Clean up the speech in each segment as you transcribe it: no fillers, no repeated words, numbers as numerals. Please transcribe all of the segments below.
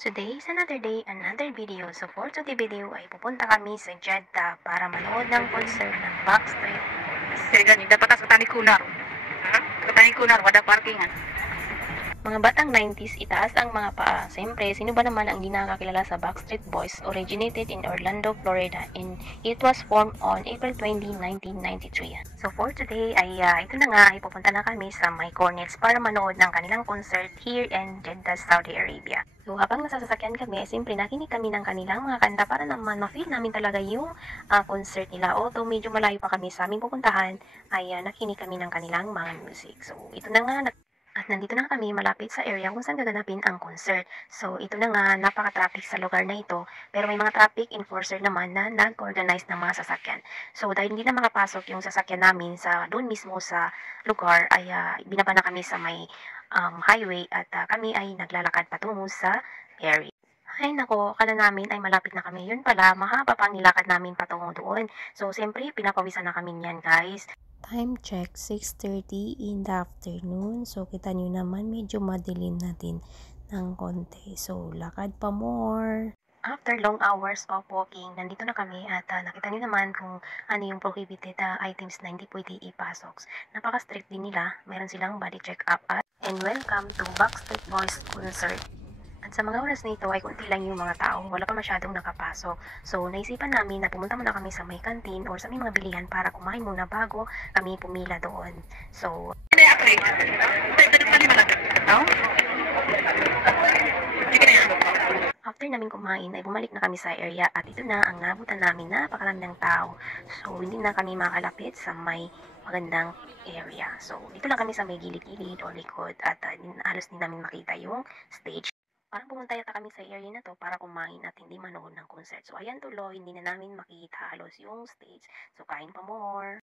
Today is another day, another video. So for today's video ay pupunta kami sa Jeddah para manood ng concert ng Backstreet Boys. Kaya ganyan, dapat sa tani kunar. Ha? Sa tani kunar, wala parkingan. Mga batang 90s, itaas ang mga paa. Siyempre, sino ba naman ang hindi nakakilala sa Backstreet Boys? Originated in Orlando, Florida, and it was formed on April 20, 1993. So for today ay ito na nga, ipupunta na kami sa My Cornets para manood ng kanilang concert here in Jeddah, Saudi Arabia. So habang nasa sasakyan kami, siyempre nakinig kami ng kanilang mga kanta para naman ma-feel namin talaga yung concert nila. Although medyo malayo pa kami sa aming pupuntahan, ay nakinig kami ng kanilang mga music. So ito na nga, at nandito na kami malapit sa area kung saan gaganapin ang concert. So ito na nga, napaka-traffic sa lugar na ito. Pero may mga traffic enforcer naman na nag-organize ng mga sasakyan. So dahil hindi na makapasok yung sasakyan namin sa doon mismo sa lugar, ay binaba na kami sa may highway at kami ay naglalakad patungo sa area. Ay nako, akala namin ay malapit na kami. Yun pala, mahaba pa ang nilakad namin patungo doon. So siyempre, pinapawisan na kami niyan guys. Time check, 6:30 in the afternoon. So, kita nyo naman, medyo madilim natin ng konti. So, lakad pa more. After long hours of walking, nandito na kami at nakita nyo naman kung ano yung prohibited items na hindi pwede ipasok. Napaka-strict din nila. Meron silang body check-up at and welcome to Backstreet Boys concert. At sa mga oras na ito ay kunti lang yung mga tao, wala pa masyadong nakapasok. So, naisipan namin na pumunta muna kami sa may kantin or sa may mga bilihan para kumain muna bago kami pumila doon. So, after namin kumain ay bumalik na kami sa area at ito na ang nabutan namin na napakarami ng tao. So, hindi na kami makalapit sa may magandang area. So, dito lang kami sa may gilid-gilid o likod at halos din namin makita yung stage. Parang pumunta yata kami sa area na to para kumain at hindi manood ng concert. So, ayan tuloy, hindi na namin makita halos yung stage. So, kain pa more.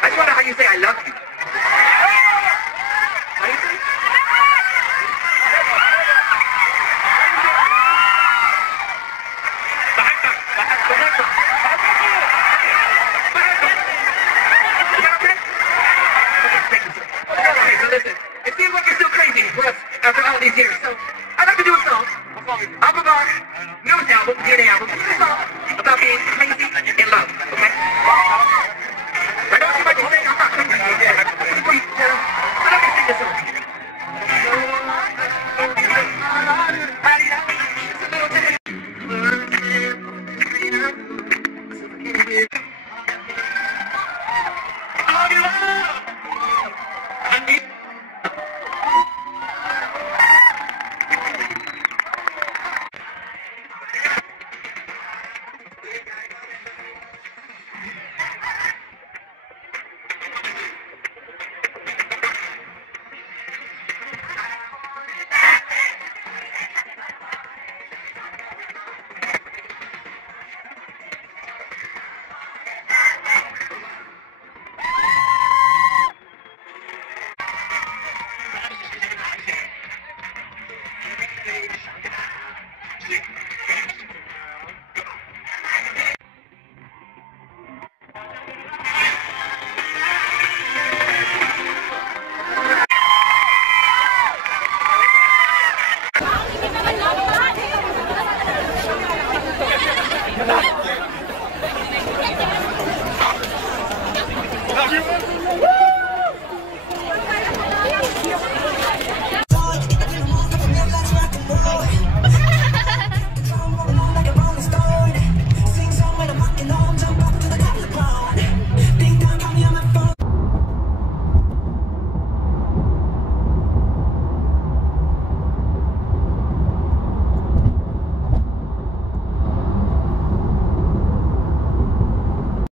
I just wonder how you say I love you. Okay, so listen, it seems like you're still crazy for us after all these years, so I'd like to do a song off of our newest album, DNA album. This is a song about being crazy in love, okay? I know you might be saying I'm not crazy, so let me sing this song.